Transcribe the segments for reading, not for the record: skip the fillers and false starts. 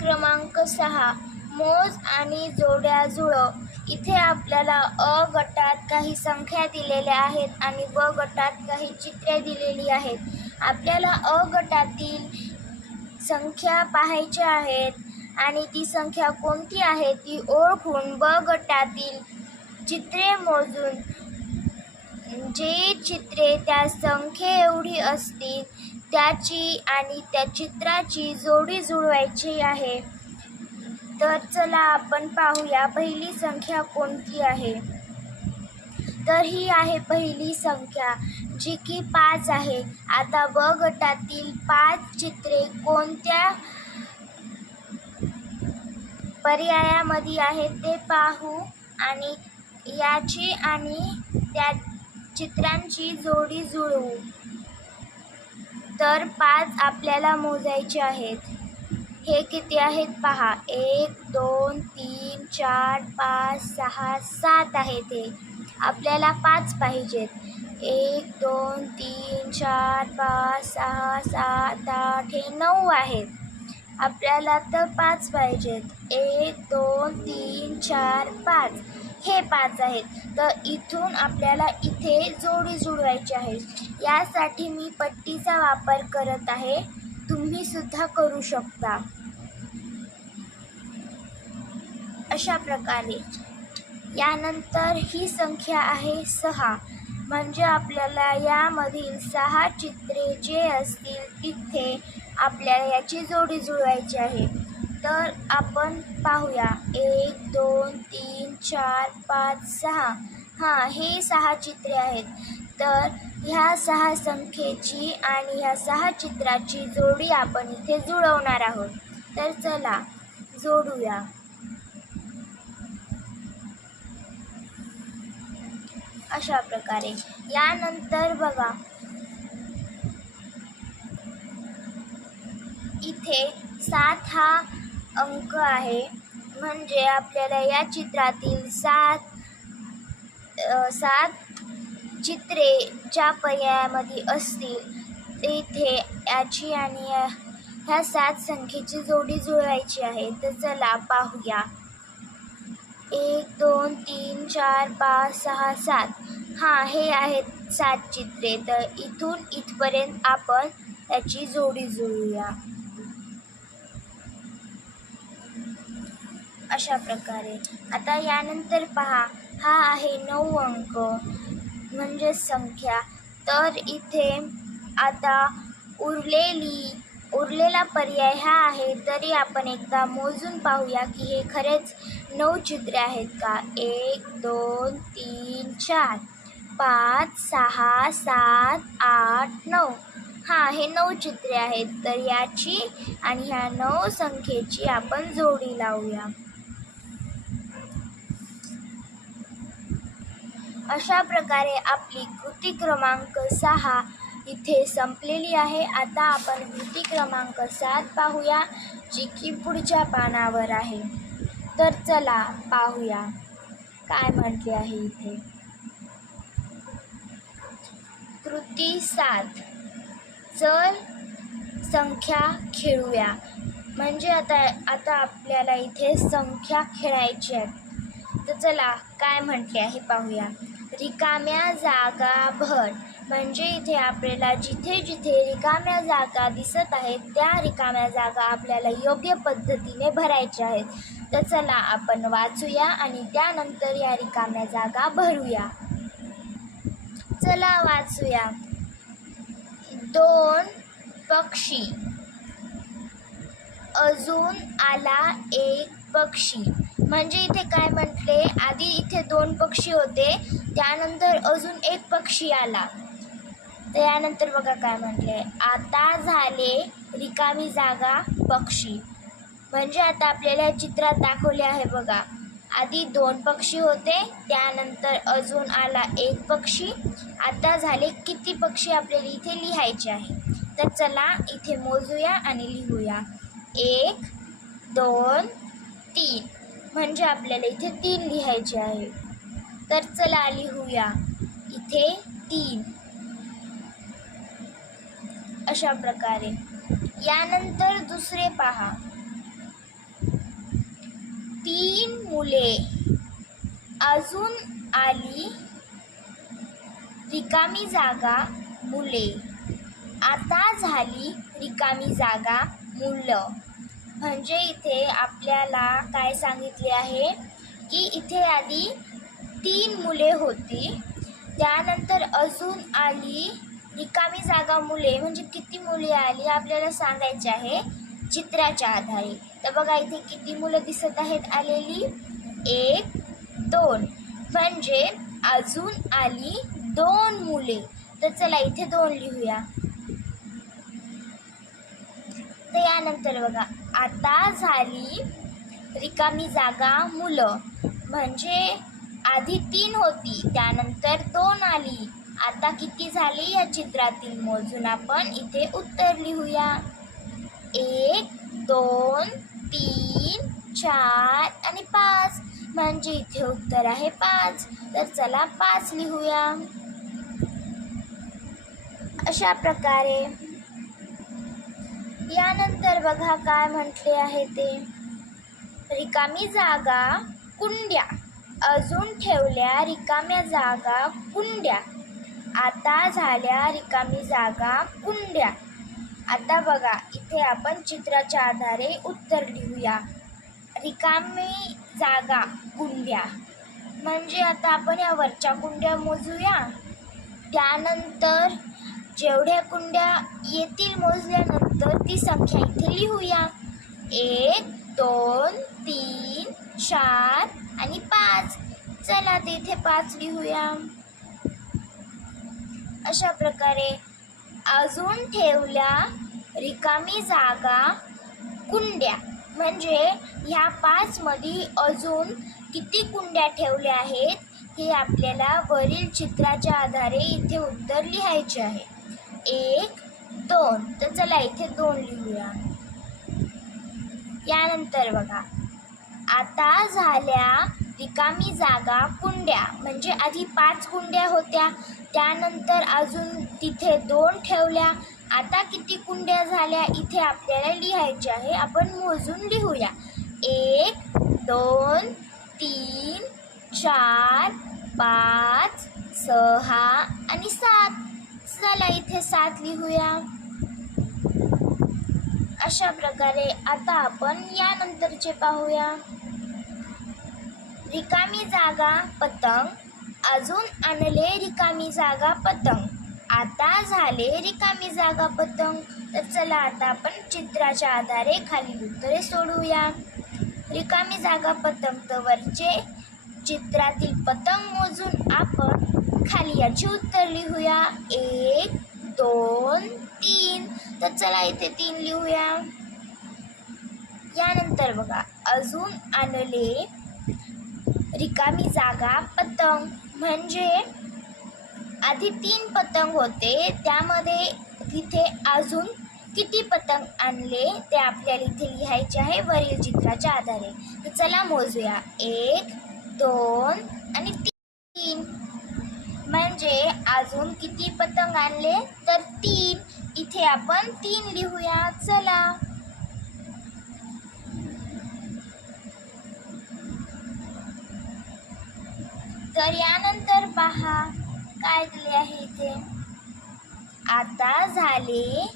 क्रमांक 6 मोज आणि जोड्या जुळव. इथे आपल्याला अ गटात काही संख्या दिलेल्या आहेत आणि ब गटात काही चित्रे दिलेली आहेत. आपल्याला अ गटातील संख्या पाहायच्या आहेत आणि ती संख्या कोणती आहे ती ओळखून ब गटातील चित्रे मोजून जे चित्रे त्या संख्ये एवढी असतील त्याची आणि त्या चित्राची जोडी जुळवायची आहे. तर चला आपण पाहूया पहिली संख्या कोणती आहे. तर ही आहे पहिली संख्या जी की 5 आहे. आता ब गटातील 5 चित्रे कोणत्या पर्यायामध्ये आहेत ते पाहू आणि याची आणि त्या चित्रांची जोडी जुळवू. तर 5 आपल्याला मोजायचे आहेत. हे किती आहेत पहा. 1 2 3 4 5 6 7 आहेत. हे आपल्याला 5 पाहिजेत. 1 2 3 4 5 6 7 8 हे 9 आहेत. आपल्याला तर 5 पाहिजेत. 1 2 3 4 5 हे 5 आहेत. तर इथून आपल्याला इथे जोडी जुळवायची आहे. यासाठी मी पट्टीचा वापर करत आहे. तुम्ही सुद्धा करू शकता. अशा प्रकारे यानंतर ही संख्या आहे 6 म्हणजे आपल्याला यामधील 6 चित्रे जे असतील तिथे आपल्याला याची जोडी जुळवायची आहे. तर आपण पाहूया 1 2 3 4 5 6 हे 6 चित्रे आहेत. तर ह्या 6 संख्येची आणि ह्या 6 चित्राची जोडी आपण इथे जुळवणार आहोत. तर चला जोडूया. अशा प्रकारे यानंतर बघा इथे 7 हा अंक आहे म्हणजे आपल्याला या चित्रातील 7 चित्रे ज्या पर्यायामध्ये असतील तेथे याची आणि ह्या 7 संख्येची जोडी जुळवायची आहे. तर चला पाहूया. 1 2 3 4 5 6 7 हे आहेत 7 चित्रे. तर इथून इथपर्यंत आपण त्याची जोडी जुळवूया. अशा प्रकारे आता यानंतर पहा हा आहे 9 अंक म्हणजे संख्या. तर इथे आता उरलेला पर्याय हा आहे. तरी आपण एकदा मोजून पाहूया की हे खरेच 9 चित्रे आहेत का. 1 2 3 4 5 6 7 8 9 हे 9 चित्रे आहेत. तर याची आणि ह्या 9 संख्येची आपण जोडी लावूया. अशा प्रकारे आपली कृती क्रमांक 6 इथे संपलेली आहे. आता आपण कृती क्रमांक 7 पाहूया जी की पुढच्या पानावर आहे. तर चला पाहूया काय म्हटले आहे इथे. कृती 7 चल संख्या खेळूया. म्हणजे आता आपल्याला इथे संख्या खेळायची आहे. तर चला काय म्हटले आहे पाहूया. रिकाम्या जागा भर. म्हणजे इथे आपल्याला जिथे जिथे रिकाम्या जागा दिसत आहेत त्या रिकाम्या जागा आपल्याला योग्य पद्धतीने भरायच्या आहेत. तर चला आपण वाचूया आणि त्यानंतर या रिकाम्या जागा भरूया. चला वाचूया. 2 पक्षी. अजून आला 1 पक्षी. म्हणजे इथे काय म्हटले आधी इथे 2 पक्षी होते त्यानंतर अजून 1 पक्षी आला. तर यानंतर बघा काय म्हटले. आता झाले रिकामी जागा पक्षी. म्हणजे आता आपल्याला चित्रात दाखवले आहे बघा. आधी 2 पक्षी होते त्यानंतर अजून आला 1 पक्षी. आता झाले किती पक्षी आपल्याला इथे लिहायचे आहे. तर चला इथे मोजूया आणि लिहूया. 1 2 3 म्हणजे आपल्याला इथे 3 लिहायचे आहे. तर चला लिहूया इथे 3. अशा प्रकारे यानंतर दुसरे पहा. 3 मुले. अजून आली रिकामी जागा मुले. आता झाली रिकामी जागा मुलं. म्हणजे इथे आपल्याला काय सांगितले आहे की इथे आधी 3 मुले होती, त्यानंतर अजून आली रिकामी जागा मुले. म्हणजे किती मुले आली आपल्याला सांगायचे आहे चित्राच्या आधारे. तर बघा इथे किती मुलं दिसत आहेत आलेली, 1 2. म्हणजे अजून आली 2 मुले. तर चला इथे 2 लिहूया. तर यानंतर बघा आता झाली रिकामी जागा मुलं. म्हणजे आधी 3 होती, त्यानंतर 2 आली. आता किती झाली या चित्रातील मोजून आपण इथे उत्तर लिहूया. 1 2 3 4 आणि 5. म्हणजे इथे उत्तर आहे 5. तर चला 5 लिहूया. अशा प्रकारे यानंतर बघा काय म्हटले आहे ते, रिकामी जागा कुंड्या. अजून ठेवल्या रिकाम्या जागा कुंड्या. आता झाल्या रिकामी जागा कुंड्या. आता बघा इथे आपण चित्राच्या आधारे उत्तर लिहूया. रिकामी जागा कुंड्या म्हणजे आता आपण या वरच्या कुंड्या मोजूया. त्यानंतर जेवढ्या कुंड्या येतील मोजल्यानंतर ती संख्या इथे लिहूया. 1 2 3 4 आणि 5. चला ते इथे 5 लिहूया. अशा प्रकारे अजून ठेवल्या रिकामी जागा कुंड्या. म्हणजे ह्या 5 मध्ये अजून किती कुंड्या ठेवल्या आहेत हे आपल्याला वरील चित्राच्या आधारे इथे उत्तर लिहायचे आहे. 1 2. तर चला इथे 2 लिहूया. यानंतर बघा आता झाल्या रिकामी जागा कुंड्या. म्हणजे आधी 5 कुंड्या होत्या, त्यानंतर अजून तिथे 2 ठेवल्या. आता किती कुंड्या झाल्या इथे आपल्याला लिहायचे आहे. आपण मोजून लिहूया. 1 2 3 4 5 6 आणि 7. चला इथे 7 लिहूया. अशा प्रकारे आता आपण यानंतरचे पाहूया. रिकामी जागा पतंग. अजून आणले रिकामी जागा पतंग. आता झाले रिकामी जागा पतंग. तर चला आता आपण चित्राच्या आधारे खालील उत्तरे सोडवूया. रिकामी जागा पतंग तर वरचे चित्रातील पतंग मोजून आपण खाली याची उत्तर लिहूया. 1 2 3. तर चला इथे 3 लिहूया. यानंतर बघा अजून आणले रिकामी जागा पतंग. म्हणजे आधी 3 पतंग होते, त्यामध्ये तिथे अजून किती पतंग आणले ते आपल्याला इथे लिहायचे आहे वरील चित्राच्या आधारे. तर चला मोजूया. 1 2 आणि 3. म्हणजे अजून किती पतंग आणले तर 3. इथे आपण 3 लिहूया. चला तर यानंतर पहा काय दिले आहे इथे. आता झाले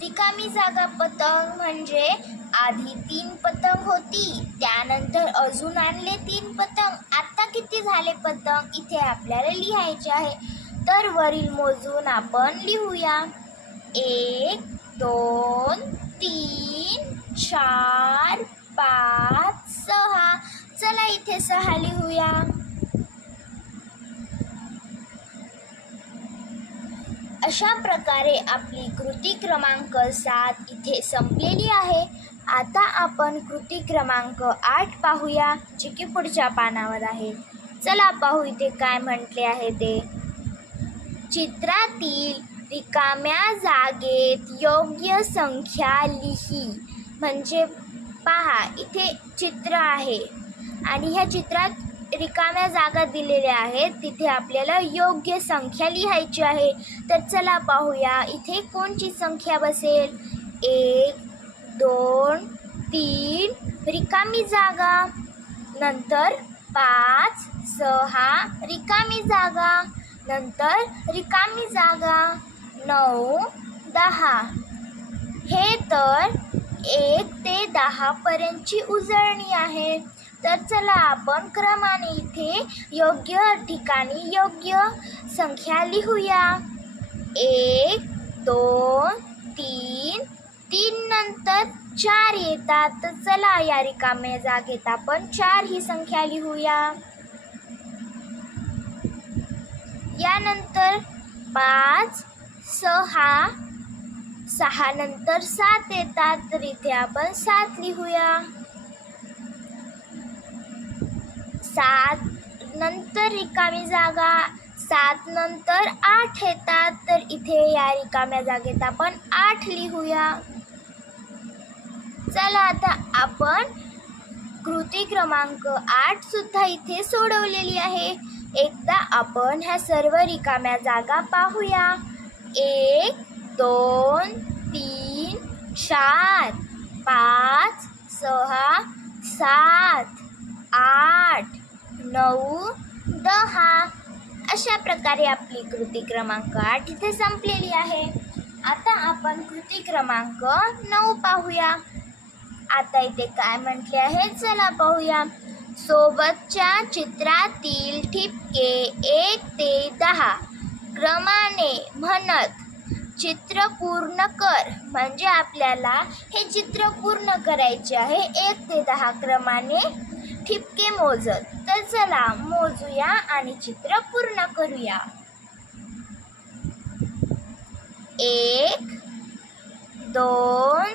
रिकामी जागा पतंग. म्हणजे आधी 3 पतंग होती, त्यानंतर अजून आणले 3 पतंग. आता किती झाले पतंग इथे आपल्याला लिहायचे आहे. तर वरील मोजून आपण लिहूया. 1 2 3 4 5 6. चला इथे 6 लिहूया. अशा प्रकारे आपली कृती क्रमांक 7 इथे संपलेली आहे. आता आपण कृती क्रमांक 8 पाहूया, जे की पुढच्या पानावर आहे. चला पाहू इथे काय म्हटले आहे ते. चित्रातील रिकाम्या जागेत योग्य संख्या लिही. म्हणजे पहा इथे चित्र आहे आणि ह्या चित्रात रिकाम्या जागा दिलेल्या आहेत, तिथे आपल्याला योग्य संख्या लिहायची आहे. तर चला पाहूया इथे कोणची संख्या बसेल. 1 2 3 रिकामी जागा. नंतर 5, 6 रिकामी जागा, नंतर रिकामी जागा 9, 10. हे तर 1 ते 10 पर्यंतची उजळणी आहे. तर चला आपण क्रमाने इथे योग्य ठिकाणी योग्य संख्या लिहूया. 1, 2, 3, 3 नंतर 4 येतात. तर चला या रिकाम्या जागेत आपण 4 ही संख्या लिहूया. यानंतर 5, 6, 6 नंतर 7 येतात. तर इथे आपण 7 लिहूया. 7 नंतर रिकामी जागा, 7 नंतर 8 येतात. तर इथे या रिकाम्या जागेत आपण 8 लिहूया. चला आता आपण कृती क्रमांक 8 सुद्धा इथे सोडवलेली आहे. एकदा आपण ह्या सर्व रिकाम्या जागा पाहूया. 1, 2, 3, 4, 5, 6, 7, 8, 9, 10. अशा प्रकारे आपली कृती क्रमांक 8 इथे संपलेली आहे. आता आपण कृती क्रमांक 9 पाहूया. आता इथे काय म्हटले आहे चला पाहूया. सोबतच्या चित्रातील ठिपके 1 ते 10 क्रमाने म्हणत चित्र पूर्ण कर. म्हणजे आपल्याला हे चित्र पूर्ण करायचे आहे 1 ते 10 क्रमाने ठिपके मोजत. तर चला मोजूया आणि चित्र पूर्ण करूया. 1, 2,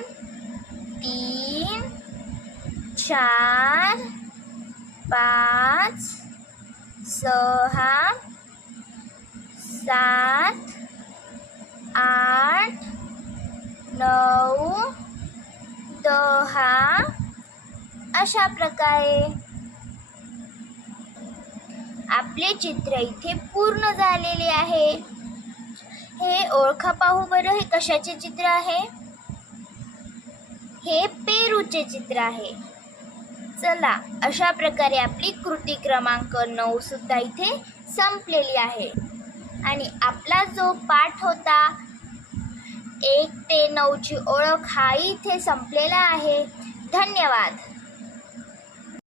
3, 4, 5, 6, 7, 8, 9, 10 अशा प्रकारे आपले चित्र इथे पूर्ण झालेले आहे. हे ओळखा पाहू बरं, हे कशाचे चित्र आहे? हे पेरूचे चित्र आहे. चला अशा प्रकारे आपली कृती क्रमांक 9 सुद्धा इथे संपलेली आहे. आणि आपला जो पाठ होता 1 ते 9 ची ओळख हा इथे संपलेला आहे. धन्यवाद.